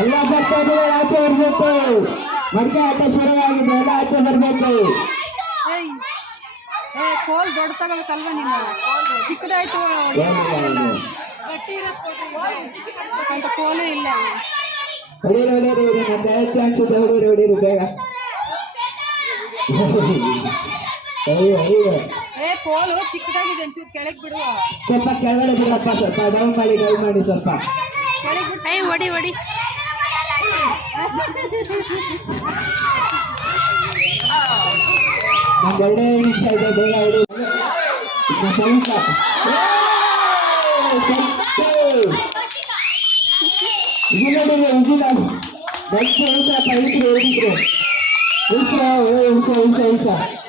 ಎಲ್ಲ ಭಕ್ತರು ಆಚೆ ಬರಬೇಕು. ಮಡಿಕೆ ಆಟ ಶುರುವಾಗಿದೆ, ಎಲ್ಲ ಆಚೆ ಬರಬೇಕು. ಕೋಲ್ ದೊಡ್ಡ ತಗೋಬೇಕಲ್ವ ನೀನು? ಚಿಕ್ಕದಾಯ್ತು, ಕೋಲೇ ಇಲ್ಲ. ಹೊಡೀರಿ ಬೇಗ. ಕೋಲು ಚಿಕ್ಕದಾಗಿದೆ, ಒಂಚೂರು ಕೆಳಗೆ ಬಿಡು. ಸ್ವಲ್ಪ ಕೆಳಗಡೆ ಬಿಡಪ್ಪ, ಸ್ವಲ್ಪ ಡೌನ್ ಮಾಡಿ ಸ್ವಲ್ಪ ಹೊಡಿ ನಮ್ಗೆ 2 ನಿಮಿಷ ಇದೆ, ಬೇಗ ಹೊಡಿ. ಸ್ವಲ್ಪ ಇಳಿಸ್ರು